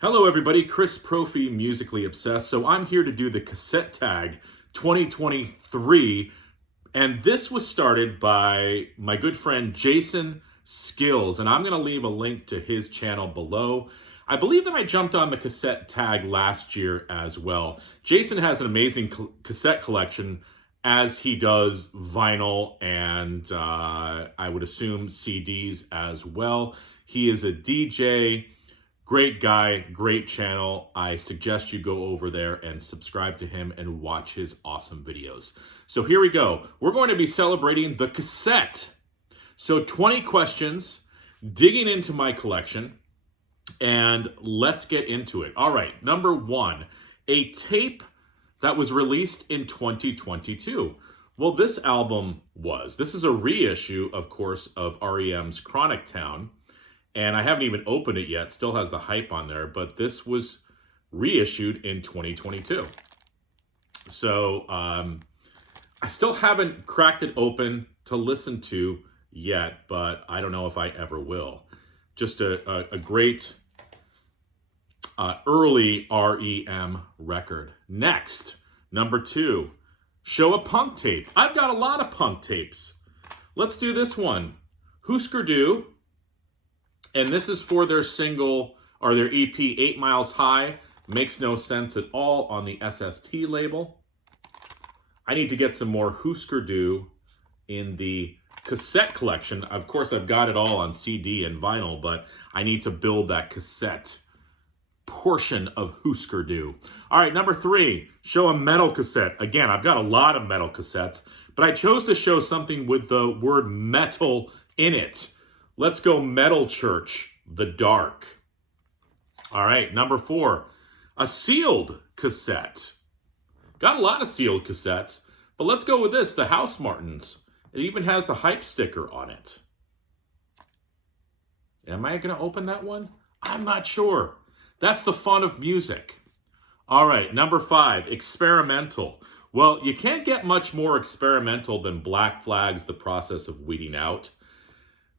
Hello everybody, Chris Profi, Musically Obsessed. So I'm here to do the Cassette Tag 2023, and this was started by my good friend Jason Skilz, and I'm going to leave a link to his channel below. I believe that I jumped on the Cassette Tag last year as well. Jason has an amazing cassette collection, as he does vinyl and I would assume CDs as well. He is a DJ. Great guy, great channel. I suggest you go over there and subscribe to him and watch his awesome videos. So here we go. We're going to be celebrating the cassette. So 20 questions, digging into my collection, and let's get into it. All right, number one, a tape that was released in 2022. Well, this album was. This is a reissue, of course, of REM's Chronic Town. And I haven't even opened it yet. Still has the hype on there. But this was reissued in 2022. So I still haven't cracked it open to listen to yet. But I don't know if I ever will. Just a great early REM record. Next, number two, show a punk tape. I've got a lot of punk tapes. Let's do this one. Husker Do. And this is for their single, or their EP, 8 Miles High. Makes no sense at all on the SST label. I need to get some more Husker Du in the cassette collection. Of course, I've got it all on CD and vinyl, but I need to build that cassette portion of Husker Du. All right, number three, show a metal cassette. Again, I've got a lot of metal cassettes, but I chose to show something with the word metal in it. Let's go Metal Church, The Dark. All right, number four, a sealed cassette. Got a lot of sealed cassettes, but let's go with this, the House Martins. It even has the hype sticker on it. Am I going to open that one? I'm not sure. That's the fun of music. All right, number five, experimental. Well, you can't get much more experimental than Black Flag's The Process of Weeding Out.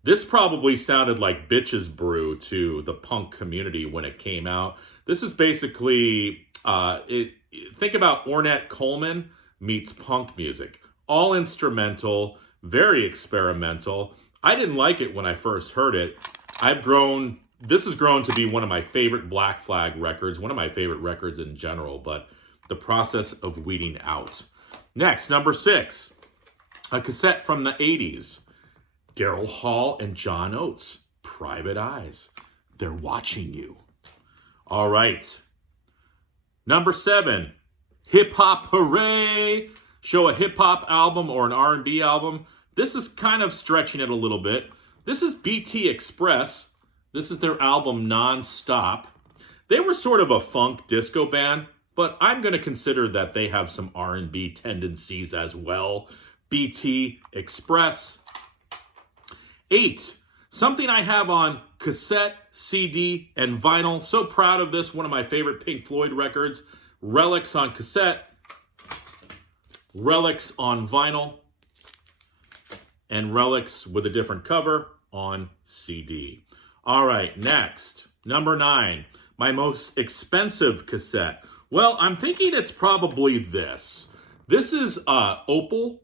This probably sounded like Bitches Brew to the punk community when it came out. This is basically, think about Ornette Coleman meets punk music. All instrumental, very experimental. I didn't like it when I first heard it. This has grown to be one of my favorite Black Flag records, one of my favorite records in general, but The Process of Weeding Out. Next, number six, a cassette from the 80s. Daryl Hall and John Oates, Private Eyes. They're watching you. All right. Number seven, Hip Hop Hooray. Show a hip hop album or an R&B album. This is kind of stretching it a little bit. This is BT Express. This is their album Non-Stop. They were sort of a funk disco band, but I'm going to consider that they have some R&B tendencies as well. BT Express. 8, something I have on cassette, CD, and vinyl. So proud of this, one of my favorite Pink Floyd records. Relics on cassette, Relics on vinyl, and Relics with a different cover on CD. All right, next, number 9, my most expensive cassette. Well, I'm thinking it's probably this. This is Opal.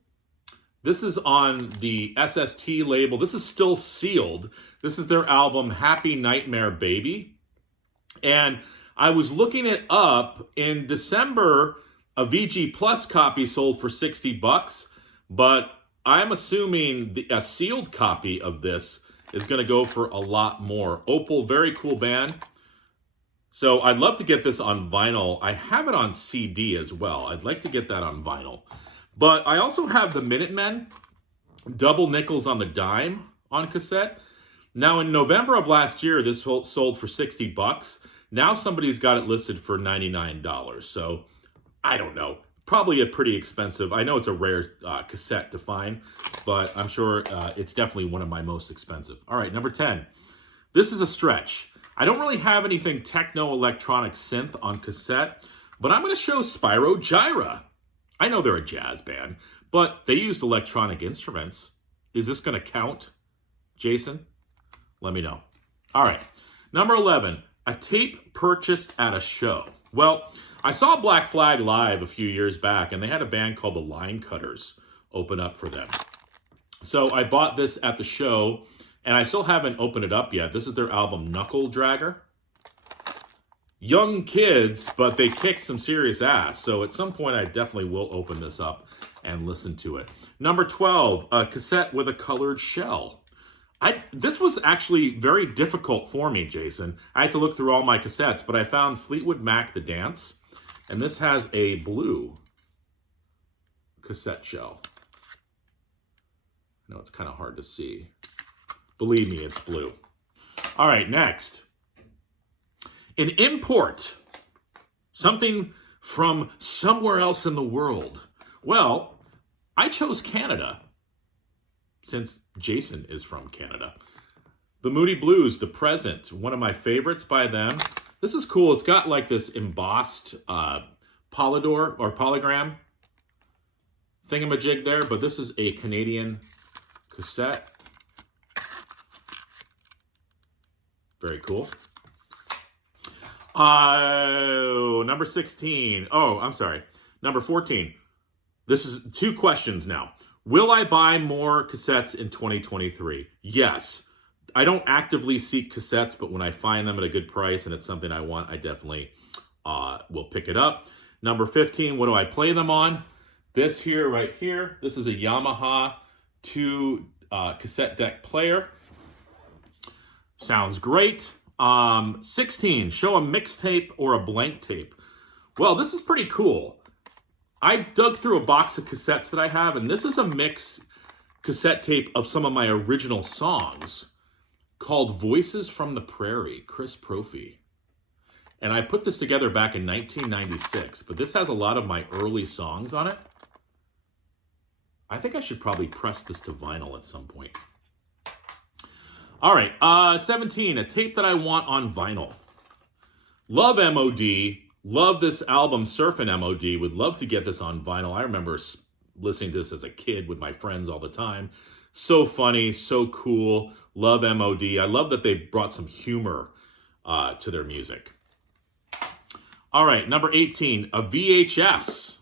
This is on the SST label. This is still sealed. This is their album, Happy Nightmare Baby. And I was looking it up. In December, a VG Plus copy sold for $60, but I'm assuming a sealed copy of this is going to go for a lot more. Opal, very cool band. So I'd love to get this on vinyl. I have it on CD as well. I'd like to get that on vinyl. But I also have the Minutemen, double nickels on the dime on cassette. Now in November of last year, this sold for $60. Now somebody's got it listed for $99. So I don't know, probably a pretty expensive. I know it's a rare cassette to find, but I'm sure it's definitely one of my most expensive. All right, number 10. This is a stretch. I don't really have anything techno-electronic synth on cassette, but I'm going to show Spyro Gyra. I know they're a jazz band, but they used electronic instruments. Is this going to count, Jason? Let me know. All right. Number 11, A tape purchased at a show. Well, I saw Black Flag live a few years back, and they had a band called the Line Cutters open up for them. So I bought this at the show, and I still haven't opened it up yet. This is their album, Knuckle Dragger. Young kids, but they kick some serious ass. So at some point, I definitely will open this up and listen to it. Number 12, a cassette with a colored shell. This was actually very difficult for me, Jason. I had to look through all my cassettes, but I found Fleetwood Mac The Dance, and this has a blue cassette shell. I know it's kind of hard to see. Believe me, it's blue. All right, next. An import. Something from somewhere else in the world. Well, I chose Canada, since Jason is from Canada. The Moody Blues, The Present, one of my favorites by them. This is cool. It's got like this embossed polydor or polygram thingamajig there, but this is a Canadian cassette. Very cool. Number 16. Oh, I'm sorry. Number 14. This is 2 questions now. Will I buy more cassettes in 2023? Yes. I don't actively seek cassettes, but when I find them at a good price and it's something I want, I definitely will pick it up. Number 15, what do I play them on? This here, right here. This is a Yamaha 2 cassette deck player. Sounds great. 16, show a mixtape or a blank tape. Well, this is pretty cool. I dug through a box of cassettes that I have, and this is a mix cassette tape of some of my original songs called Voices from the Prairie, Chris Prophy. And I put this together back in 1996, but this has a lot of my early songs on it. I think I should probably press this to vinyl at some point. All right, 17, a tape that I want on vinyl. Love MOD. Love this album, Surfin' MOD. Would love to get this on vinyl. I remember listening to this as a kid with my friends all the time. So funny, so cool. Love MOD. I love that they brought some humor to their music. All right, number 18, a VHS.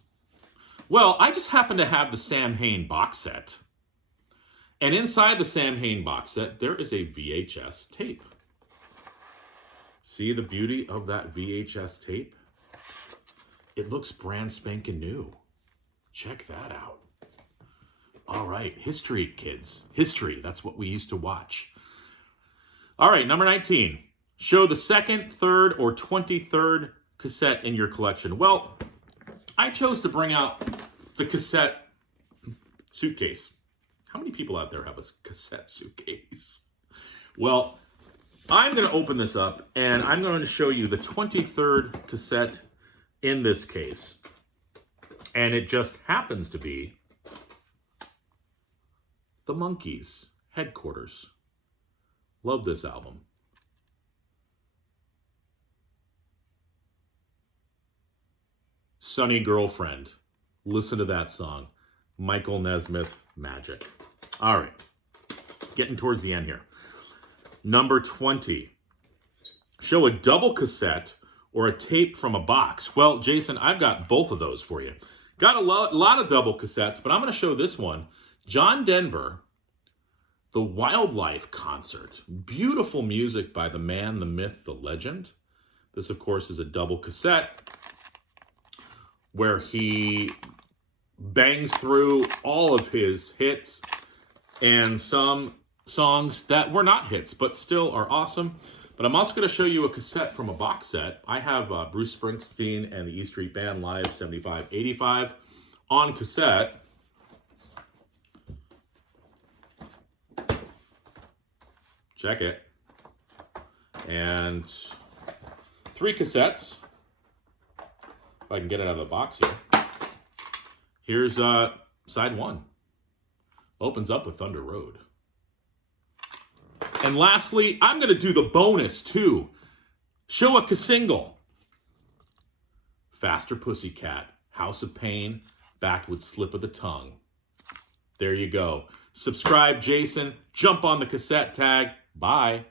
Well, I just happen to have the Sam Hain box set. And inside the Sam Hain box set, there is a VHS tape. See the beauty of that VHS tape? It looks brand spanking new. Check that out. All right, history, kids. History, that's what we used to watch. All right, number 19. Show the 2nd, 3rd, or 23rd cassette in your collection. Well, I chose to bring out the Cassette Suitcase. How many people out there have a Cassette Suitcase? Well, I'm going to open this up, and I'm going to show you the 23rd cassette in this case. And it just happens to be the Monkees, Headquarters. Love this album. Sunny Girlfriend. Listen to that song. Michael Nesmith, Magic. All right. Getting towards the end here. Number 20. Show a double cassette or a tape from a box. Well, Jason, I've got both of those for you. Got a lot of double cassettes, but I'm going to show this one. John Denver, The Wildlife Concert. Beautiful music by the man, the myth, the legend. This, of course, is a double cassette where he bangs through all of his hits and some songs that were not hits, but still are awesome. But I'm also going to show you a cassette from a box set. I have Bruce Springsteen and the E Street Band Live 75-85 on cassette. Check it. And 3 cassettes. If I can get it out of the box here. Here's side 1. Opens up with Thunder Road. And lastly, I'm going to do the bonus too. Show a single. Faster Pussycat, House of Pain, backed with Slip of the Tongue. There you go. Subscribe, Jason. Jump on the cassette tag. Bye.